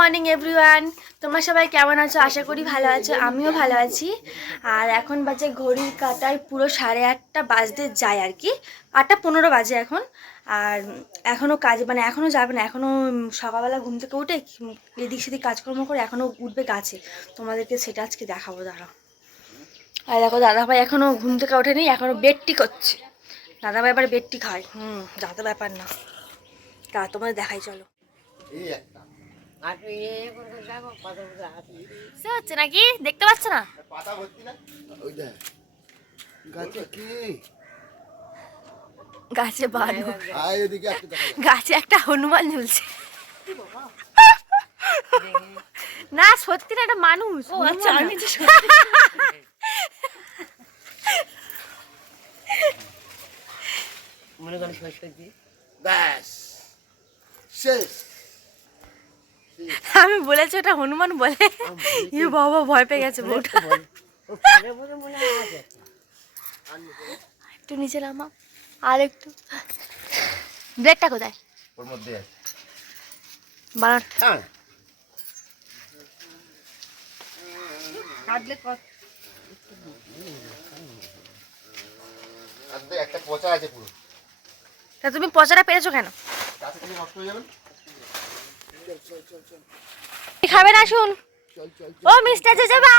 Morning everyone, তোমরা সবাই কেমন আছো? আশা করি ভালো আছো, আমিও ভালো আছি। আর এখন বাজে ঘড়ির কাঁটায় পুরো 8:30 বাজতে যায় আর কি, 8:15 বাজে এখন। আর এখনও কাজ মানে এখনও যাবে না, এখনও সকালবেলা ঘুম থেকে উঠে এদিক সেদিক কাজকর্ম করে এখনও উঠবে গাছে। তোমাদেরকে সেটা আজকে দেখাবো, দাঁড়াও। আর দেখো দাদাভাই এখনও ঘুম থেকে ওঠেনি, এখনও বেডটি করছে। দাদাভাই এবার বেডটি খায়, যাতে ব্যাপার না। তা তোমাদের দেখাই, চলো। হচ্ছে নাকি দেখতে পাচ্ছ না? গাছে বানর, গাছে একটা হনুমান ঝুলছে। না সত্যি না, একটা মানুষ। মনে করেন আমি বলেছি ওটা হনুমান বলে, ইয়ে বাবা ভয় পেয়ে গেছে বউটা। একটু নিচে নামা, আর একটু। ব্রেডটা কোথায়? ওর মধ্যে বানার একটা পচা আছে পুরো। তা তুমি পচাটা পেরেছো কেন? গাছে থেকে নষ্ট হয়ে যাবে। খাবে না শুন, ও মিস্টার জেজেবা।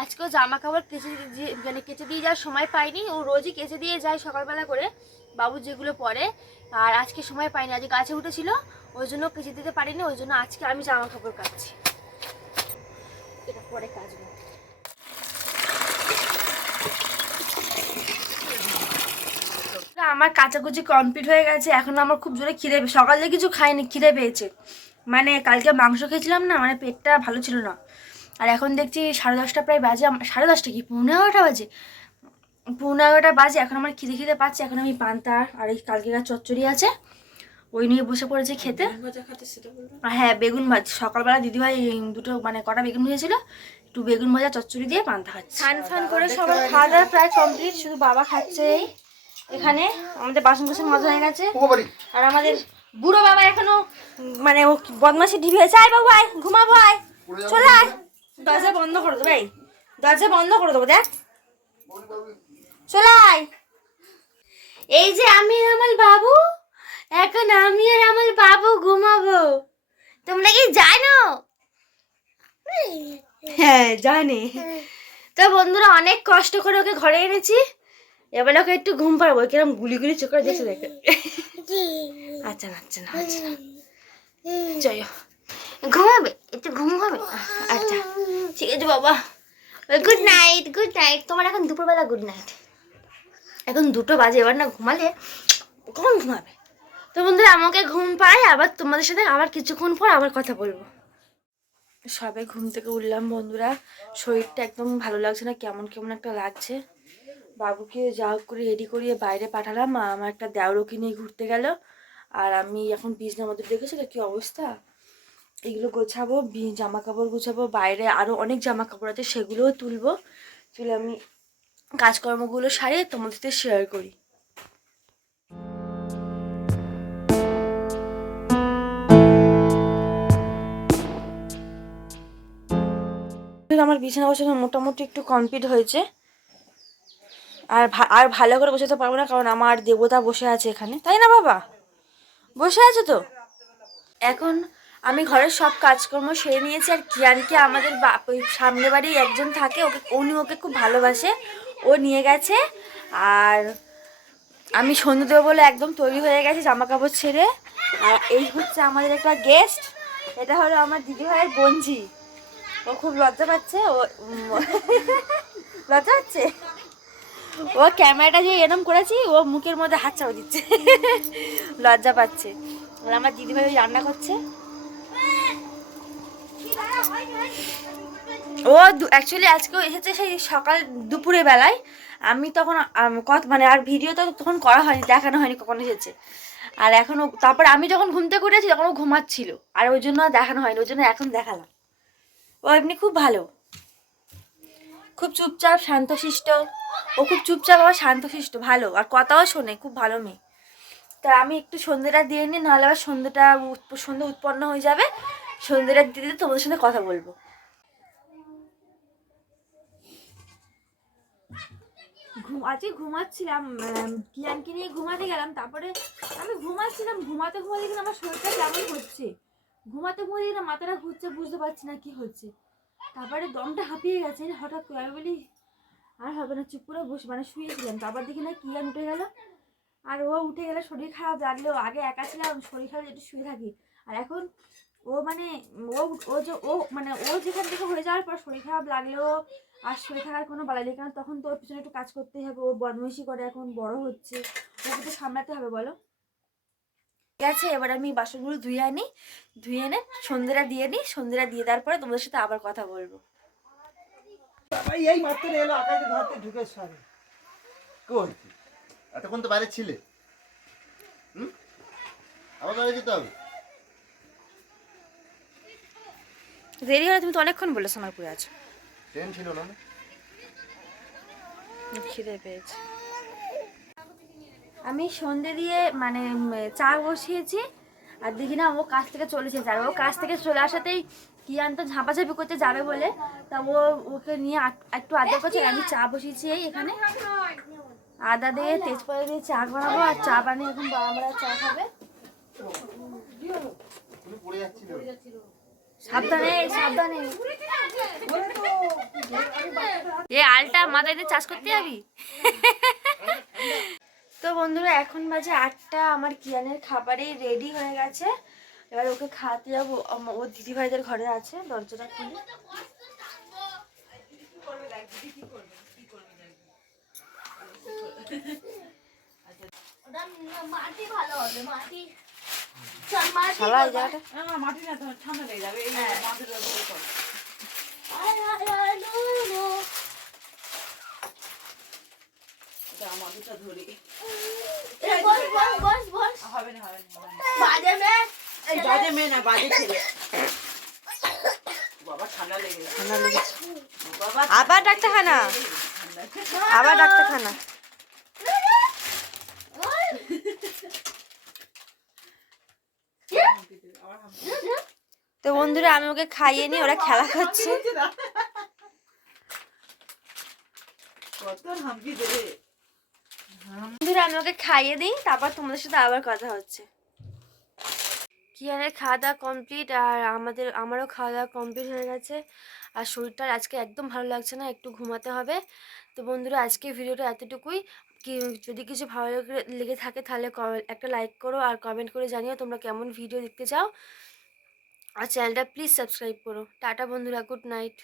আজকেও জামা কাপড় কেচে দিয়ে যাওয়ার সময় পাইনি। ও রোজই কেচে দিয়ে যায় সকালবেলা করে, বাবু যেগুলো পরে। আর আজকে সময় পাইনি, আজকে গাছে উঠেছিল, ওই জন্য কেচে দিতে পারিনি। ওই জন্য আজকে আমি জামা কাপড় কাচ্ছি, এটা পরে কাচবো। আমার কাচাকুচি কমপ্লিট হয়ে গেছে। এখন আমার খুব জোরে খিদে, সকালে কিছু খাইনি, খিদে পেয়েছে। মানে কালকে মাংস খেয়েছিলাম না, মানে পেটটা ভালো ছিল না। আর এখন দেখছি 10:30 প্রায় বাজে, 10:30 কি 11:30 বাজে, 11:30 বাজে। এখন আমার খিদে পাচ্ছে। এখন আমি পান্তা আর এই কালকেকার চচ্চড়ি আছে, ওই নিয়ে বসে পড়েছে খেতে। হ্যাঁ, বেগুন ভাজি সকালবেলা দিদিভাই দুটো মানে কটা বেগুন ভেজেছিল, একটু বেগুন ভাজা চচ্চড়ি দিয়ে পান্তা খাচ্ছে। ফান করে সবার খাওয়া দাওয়া প্রায় কমপ্লিট, শুধু বাবা খাচ্ছে। এখানে আমাদের বাসন কোসন মাজা হয়ে গেছে। আর আমাদের বুড়ো বাবা এখনো মানে ও বদমাসি ঢিবি হয়েছে। আয় বাবু আয়, ঘুমাবো, আয় চলে আয়। দরজা বন্ধ করে দেবো, এই দরজা বন্ধ করে দেবো, দেখ চলে আয়। এই যে আমি আর আমার বাবু, এখন আমি আর আমার বাবু ঘুমাবো। তোমরা কি জানো? হ্যাঁ জানি। তো বন্ধুরা অনেক কষ্ট করে ওকে ঘরে এনেছি, এবার ওকে একটু ঘুম পাড়াবো। কিরম গুলি চোখ করে দেখে দেখে। আচ্ছা না চলো ঘুমাবে, একটু ঘুম হবে। আচ্ছা ঠিক আছে বাবা, গুড নাইট। Good night. তোমার এখন দুপুরবেলা গুড নাইট। এখন 2টো বাজে, এবার না ঘুমালে কখন ঘুমাবে? তো বন্ধুরা আমাকে ঘুম পাড়াই, আবার তোমাদের সাথে আবার কিছুক্ষণ পর আবার কথা বলবো। সবে ঘুম থেকে উঠলাম বন্ধুরা, শরীরটা একদম ভালো লাগছে না, কেমন কেমন একটা লাগছে। বাবুকে যা হোক করে রেডি করিয়ে বাইরে পাঠালাম, আমার একটা দেওরকে নিয়ে ঘুরতে গেল। আর আমি এখন বিছনার মধ্যে, দেখেছো তো কি অবস্থা। এগুলো গোছাবো, জামা কাপড় গোছাবো, বাইরে আরও অনেক জামা কাপড় আছে সেগুলোও তুলবো। তুলে আমি কাজকর্মগুলো সারিয়ে তোমাদের সাথে শেয়ার করি। আমার বিছানা গোছানো মোটামুটি একটু কমপ্লিট হয়েছে। আর ভালো করে বসাতে পারবো না, কারণ আমার দেবতা বসে আছে এখানে, তাই না বাবা? বসে আছে তো। এখন আমি ঘরের সব কাজকর্ম সেরে নিয়েছি। আর কিয়ানকে আমাদের ওই সামনে বাড়ি একজন থাকে, ওকে খুব ভালোবাসে, ও নিয়ে গেছে। আর আমি সন্ধ্যে দেবো বলে একদম তৈরি হয়ে গেছি, জামা কাপড় ছেড়ে। আর এই হচ্ছে আমাদের একটা গেস্ট, এটা হলো আমার দিদিভাইয়ের বোনঝি। ও খুব লজ্জা পাচ্ছে, ও লজ্জা পাচ্ছে। ও ক্যামেরাটা যে এরম করেছি, ও মুখের মধ্যে হাত চাপা দিচ্ছে, লজ্জা পাচ্ছে। আর আমার দিদিভাই রান্না করছে। ও অ্যাকচুয়ালি আজকেও এসেছে সেই সকাল দুপুরে বেলায়। আমি তখন মানে আর ভিডিও তো তখন করা হয়নি, দেখানো হয়নি কখন এসেছে। আর এখনও তারপর আমি যখন ঘুম থেকে উঠেছি তখন ও ঘুমাচ্ছিল, আর ওই জন্য আর দেখানো হয়নি, ওই জন্য এখন দেখালাম। ও এমনি খুব ভালো, খুব চুপচাপ শান্তশিষ্ট। ও খুব চুপচাপ আবার শান্তশিষ্ট, ভালো, আর কথাও শোনে, খুব ভালো মেয়ে। তা আমি একটু সন্ধ্যেটা দিয়ে নিই, নাহলে আবার সন্ধ্যে উৎপন্ন হয়ে যাবে। সন্ধ্যেটা দিতে দিতে তোমাদের সঙ্গে কথা বলবো। আজকে ঘুমাচ্ছিলাম, কিয়ানকে নিয়ে ঘুমাতে গেলাম, তারপরে আমি ঘুমাচ্ছিলাম, ঘুমাতে ঘুমাতে কিন্তু আমার শরীরটা কেমন হচ্ছে, ঘুমাতে ঘুমাতে না মাথাটা ঘুরছে, বুঝতে পারছি না কি হচ্ছে। তারপরে দমটা হাঁপিয়ে গেছে হঠাৎ করে, আমি বলি আর হবে না, চুপ করে বসে মানে শুয়েছিলাম। তারপর দেখি না কিয়ান উঠে গেল, আর ও উঠে গেলে শরীর খারাপ লাগলেও, আগে একা ছিলাম শরীর খারাপ একটু শুয়ে থাকি, আর এখন ও মানে ও ও যে ও মানে ও যেখান থেকে হয়ে যাওয়ার পর শরীর খারাপ লাগলেও আর শুয়ে থাকার কোনো বালাই নেই, কারণ তখন তো ওর পিছনে একটু কাজ করতেই হবে, ও বদমাইশি করে, এখন বড় হচ্ছে, ওকে তো সামলাতে হবে বলো। ঠিক আছে, এবার আমি বাসনগুলো ধুয়ে আনি, ধুয়ে এনে সন্ধ্যেটা দিয়ে নিই, সন্ধ্যেটা দিয়ে দেওয়ার পরে তোমাদের সাথে আবার কথা বলবো। এই মাত্র এলো আকাশে ধরতে ঢুকে সরে। কই এতক্ষণ তো বাইরে ছিলে? আবার বাইরে যেতে হবে? দেরি হলে তুমি তো অনেকক্ষণ বলে সময় করে আছো। ট্রেন ছিল না? খিদে পেয়েছে। আমি সন্ধ্যে দিয়ে মানে চা বসিয়েছি, আর দেখি না ও কাজ থেকে চলে এসেছে, আর ও কাজ থেকে চলে আসাতেই কিয়ান তো ঝাঁপাঝাঁপি করতে যাবে বলে, তা ও ওকে নিয়ে একটু আদর করছে। আমি চা বসিয়েছি এই এখানে, আদা দিয়ে তেজপাতা দিয়ে চা বানাবো, আর চা বানিয়ে এখন আমরা চা খাবে। তুমি পড়ে যাচ্ছিল। সাবধানে সাবধানে, এ আলটা মাথায় দিয়ে চাষ করতে যাবি। তো বন্ধুরা এখন বাজে 8টা, আমার কিয়ানের খাবারে রেডি হয়ে গেছে, এবার ওকে খাওয়াতে যাবো। ও দিদিভাইদের ঘরে আছে, দরজাটা খুলে। শালা এই জায়গাটা মাটি না ঠান্ডা লেগে যাবে। এই মাটির উপরে কর। মাটিটা ধরি। হবে না হবে না। বাজে মেয়ে না, বাজে ছেলে। বাবা ঠান্ডা লেগে গেছে। ঠান্ডা লেগেছে, বাবা আবার ডাক্তারখানা, আবার ডাক্তারখানা। তো বন্ধুরা আমি ওকে খাইয়ে নি, ওরা খেলা করছে। কত হাম্পি দেবে। বন্ধুরা আমি ওকে খাইয়ে দিই, তারপর তোমাদের সাথে আবার কথা হচ্ছে। কিয়ানের খাওয়া দাওয়া কমপ্লিট, আর আমারও খাওয়া দাওয়া কমপ্লিট হয়ে গেছে, আর শরীরটা আজকে একদম ভালো লাগছে না, একটু ঘুমাতে হবে। তো বন্ধুরা আজকে ভিডিওটা এতটুকুই। কি যদি কিছু ভালো লেগে থাকে তাহলে একটা লাইক করো, আর কমেন্ট করে জানিও তোমরা কেমন ভিডিও দেখতে চাও, আর চ্যানেলটা প্লিজ সাবস্ক্রাইব করো। টাটা বন্ধুরা, গুড নাইট।